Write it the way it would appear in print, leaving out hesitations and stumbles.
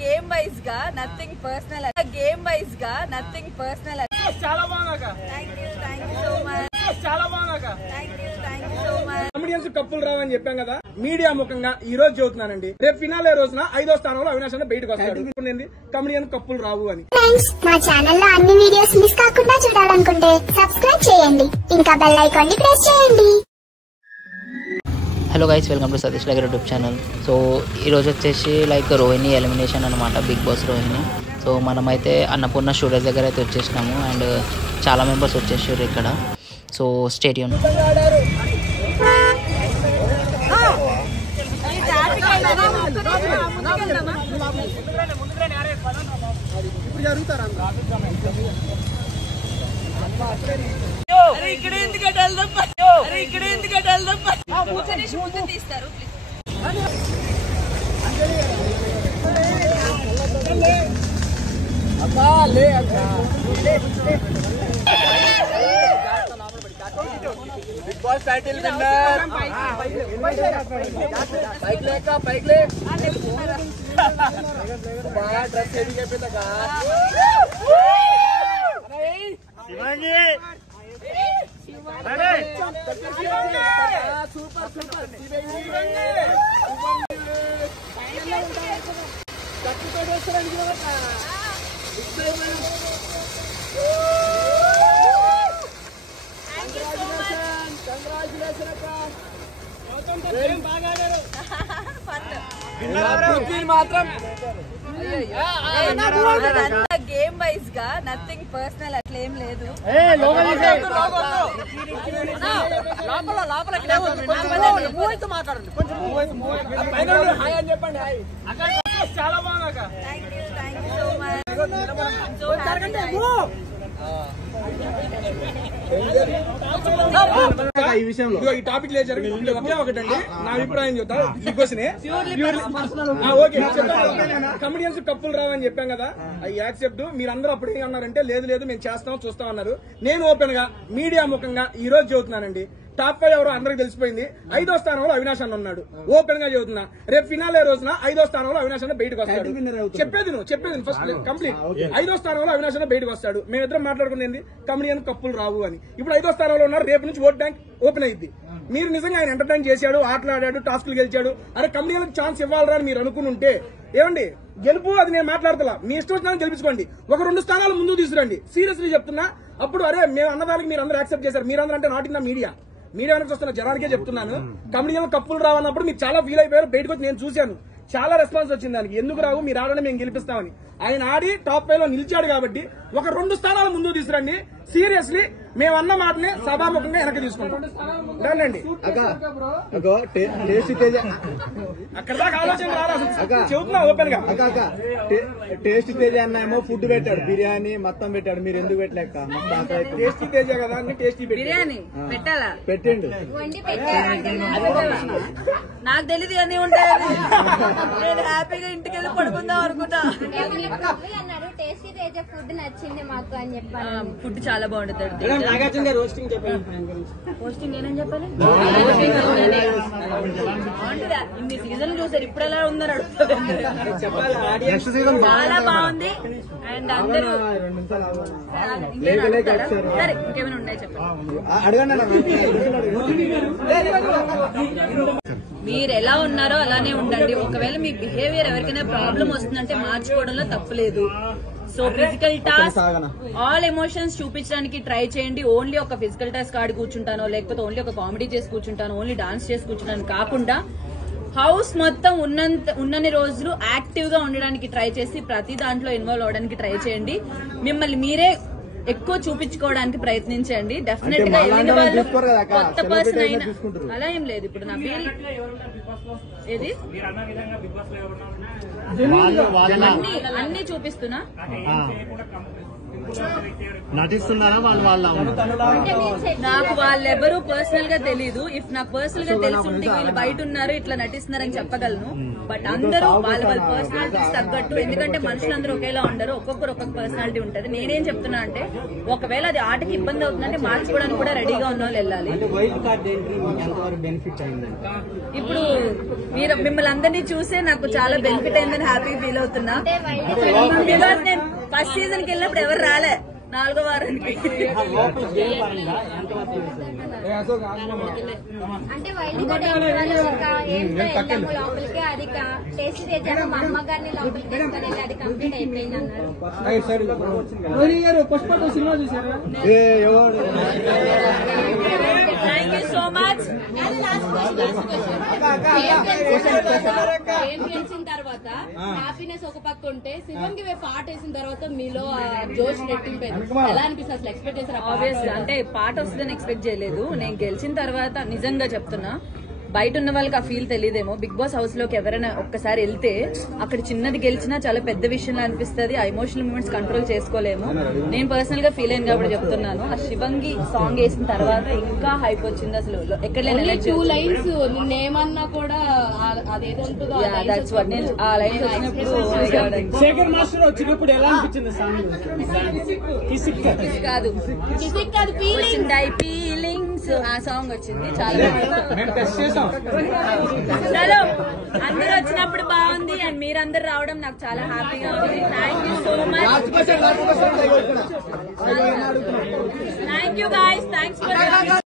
Game wise గా nothing personal. Game wise గా nothing personal. చాలా బాగున్నాక. Thank you so much. చాలా బాగున్నాక. Thank you so much. Comedians కప్పులు రావని చెప్పాం కదా, మీడియా ముఖంగా ఈ రోజు చెబుతున్నానండి. రేపు ఫినాలే రోజున 5వ స్థానంలో అవినాష్ అన్న బయటకు వస్తాడు. కమిడియన్ కప్పులు రావు అని. ఫ్రెండ్స్, మా ఛానల్ లో అన్ని వీడియోస్ మిస్ కాకుండా చూడాలనుకుంటే సబ్స్క్రైబ్ చేయండి, ఇంకా బెల్ ఐకాన్ ని ప్రెస్ చేయండి. Hello guys, welcome to Satish vlogger YouTube channel. So ఈరోజు వచ్చేసి రోహిణి ఎలిమినేషన్ అనమాట, బిగ్ బాస్ రోహిణి. సో మనమైతే అన్నపూర్ణ స్టూడియోస్ దగ్గర అయితే వచ్చేసినాము అండ్ చాలా మెంబర్స్ వచ్చేసారు ఇక్కడ. So stay tune. ముందు తీస్తారు బిగ్ బాస్ టైటిల్ విన్నర్ పైకి లేక పైకి లే బాగా డ్రెస్ ఏది చెప్పిందగా శివాజీ సూపర్ సూపర్ మాత్రం గేమ్ వైజ్ గా నథింగ్ పర్సనల్, అట్లేం లేదు. చాలా బాగున్నాక. Thank you so much. ఈ విషయంలో ఈ టాపిక్ లేదు జరిగింది ఒకే ఒకటండి, నా అభిప్రాయం చెప్తా. బిగ్ బాస్ కమిడియన్స్ కప్పులు రావని చెప్పాం కదా, అవి యాక్సెప్ట్. మీరందరూ అప్పుడు ఏమన్నారంటే లేదు లేదు మేము చేస్తాం చూస్తాం అన్నారు. నేను ఓపెన్ గా మీడియా ముఖంగా ఈ రోజు చెబుతున్నానండి, టాప్ 5 ఎవరో అందరికి తెలిసిపోయింది. 5వ స్థానంలో అవినాష్ అన్న ఉన్నాడు. ఓపెన్ గా చెబుతున్నా, రేపు ఫినాలే రోజున 5వ స్థానంలో అవినాష్ అన్న బయటకు వస్తాడు. చెప్పేది ఫస్ట్ కంప్లీట్. 5వ స్థానంలో అవినాష్ అన్న బయటకు వస్తాడు. మేమిద్దరం మాట్లాడుకునేది కమిడియన్ కప్పులు రావు అని. ఇప్పుడు 5వ స్థానంలో ఉన్నారు. రేపు నుంచి ఓట్ బ్యాంక్ ఓపెన్ అయింది. మీరు నిజంగా ఆయన ఎంటర్టైన్ చేశాడు, ఆటలాడాడు, టాస్కులు గెలిచాడు, అరే కమిడియన్ ఛాన్స్ ఇవ్వాలరా అని మీరు అనుకుని ఏమండి, గెలుపు అది నేను మాట్లాడతా. మీ ఇష్టం వచ్చినా గెలిపించుకోండి, ఒక 2 స్థానాలు ముందుకు తీసుకురండి. సీరియస్లీ చెప్తున్నా. అప్పుడు అరే మేము అన్నదానికి మీరు అందరూ యాక్సెప్ట్ చేశారు. మీరందరూ అంటే నాట్ ఇన్ ద మీడియా నుంచి వస్తున్న జనానికే చెప్తున్నాను. కమిడియన్ కప్పులు రావన్నప్పుడు మీరు చాలా ఫీల్ అయిపోయారు. బయటకు వచ్చి నేను చూశాను, చాలా రెస్పాన్స్ వచ్చింది దానికి. ఎందుకు రావు, మీరు ఆడని మేము గెలిపిస్తామని. ఆయన ఆడి టాప్ 5లో నిలిచాడు కాబట్టి ఒక 2 స్థానాలు ముందుకు తీసుకురండి. సీరియస్లీ మేము అన్న మాటని సభాముఖంగా వెనక్కి తీసుకుంటాం. రండి అక్కడ దాకా ఆలోచన చెబుతున్నా ఓపెన్ గా. టేస్ట్ తేజ అన్న ఏమో ఫుడ్ పెట్టాడు, బిర్యానీ మొత్తం పెట్టాడు. మీరు ఎందుకు పెట్టలేక? టేస్టీ తేజ కదా అన్ని టేస్టీ బిర్యానీ పెట్టాలా? పెట్టిండు. నాకు తెలియదు అన్ని ఉంటాయని. నేను హ్యాపీగా ఇంటికి వెళ్ళి పడుకుందాం అనుకుంటా. టేస్టీ తేజ ఫుడ్ నచ్చింది మాకు అని చెప్పాను. ఫుడ్ చాలా బాగుంటుంది. రోస్టింగ్ చెప్పాను. పోస్టింగ్ నేనేం చెప్పాలి? ఇన్ని సీజన్లు చూసారు, ఇప్పుడు ఎలా ఉందని అడుగుతారు. చాలా బాగుంది అండ్ అందరూ సరే ఇంకేమైనా ఉన్నాయి చెప్పండి. మీరు ఎలా ఉన్నారో అలానే ఉండండి. ఒకవేళ మీ బిహేవియర్ ఎవరికైనా ప్రాబ్లం వస్తుందంటే మార్చుకోవడంలో తప్పులేదు. So physical task, all emotions చూపించడానికి ట్రై చేయండి. ఓన్లీ ఒక ఫిజికల్ టాస్క్ ఆడి కూర్చుంటానో, లేకపోతే ఓన్లీ ఒక కామెడీ చేసి కూర్చుంటానో, ఓన్లీ డాన్స్ చేసి కూర్చుంటాను కాకుండా హౌస్ మొత్తం ఉన్నన్ని రోజులు యాక్టివ్ గా ఉండడానికి ట్రై చేసి ప్రతి దాంట్లో ఇన్వాల్వ్ అవడానికి ట్రై చేయండి. మిమ్మల్ని మీరే ఎక్కువ చూపించుకోవడానికి ప్రయత్నించండి. డెఫినెట్ గా వెళ్ళిన వాళ్ళు కొత్త పర్సన్ అయినా అలా ఏం లేదు. ఇప్పుడు నా బిల్ ఏది అన్ని చూపిస్తున్నా. నటిస్తున్నారా వాళ్ళ నాకు వాళ్ళెవరూ పర్సనల్ గా తెలీదు. ఇఫ్ నాకు పర్సనల్ గా తెలిసి ఉంటే వీళ్ళు బయట ఉన్నారు ఇట్లా నటిస్తున్నారని చెప్పగలను. బట్ అందరూ వాళ్ళ పర్సనాలిటీస్ తగ్గట్టు, ఎందుకంటే మనుషులందరూ ఒకేలా ఉండరు, ఒక్కొక్కరు ఒక్కొక్క పర్సనాలిటీ ఉంటది. నేనేం చెప్తున్నా అంటే ఒకవేళ అది ఆటకి ఇబ్బంది అవుతుందంటే మార్చుకోవడానికి కూడా రెడీగా ఉన్న వాళ్ళు వెళ్ళాలి. ఇప్పుడు మీరు మిమ్మల్ని అందరినీ చూసే నాకు చాలా బెనిఫిట్ అయిందని హ్యాపీ ఫీల్ అవుతున్నా. బికాస్ నేను ఫస్ట్ సీజన్ కి వెళ్ళినప్పుడు ఎవరు రాలే, 4వ వారానికి. అంటే వైల్డ్ కార్డ్ వెళ్ళాము లోపలికి, అది టేస్ట్ తెచ్చాము. మా అమ్మ గారిని లోపలికి తీసుకొని వెళ్ళి అది కంప్లీట్ అయిపోయింది అన్నారు. పుష్పతో సినిమా చూసారా? Thank you so much. ఏం గెలిచిన తర్వాత హ్యాపీనెస్ ఒక పక్క ఉంటే శివంగి పాట వేసిన తర్వాత మీలో జోష్ రెట్టింపోయింది. ఎలా అనిపిస్తుంది అసలు? ఎక్స్పెక్ట్ చేశారు? ఆబ్వియస్లీ అంటే పాట వస్తుందని ఎక్స్పెక్ట్ చేయలేదు. నేను గెలిచిన తర్వాత నిజంగా చెప్తున్నా, బయట ఉన్న వాళ్ళకి ఆ ఫీల్ తెలియదేమో. బిగ్ బాస్ హౌస్ లోకి ఎవరైనా ఒక్కసారి వెళ్తే అక్కడ చిన్నది గెలిచినా చాలా పెద్ద విషయంలో అనిపిస్తుంది. ఆ ఎమోషనల్ మూమెంట్స్ కంట్రోల్ చేసుకోలేము. నేను పర్సనల్ గా ఫీల్ అయింది కాబట్టి చెప్తున్నాను. ఆ శివంగి సాంగ్ వేసిన తర్వాత ఇంకా హైప్ వచ్చింది. అసలు ఎక్కడ లేని 2 లైన్స్ నిన్నేమన్నా కూడా అదేదో ఉంటుందో ఆ లైన్స్ వచ్చినప్పుడు శేఖర్ మాస్టర్ వచ్చినప్పుడు ఎలా అనిపించింది సాంగ్? కాదు ఫీలింగ్స్ ఆ సాంగ్ వచ్చింది. చాలా చలో అందరూ వచ్చినప్పుడు బాగుంది. అండ్ మీరందరూ రావడం నాకు చాలా హ్యాపీగా ఉంది. Thank you so much. Thank you guys. Thanks for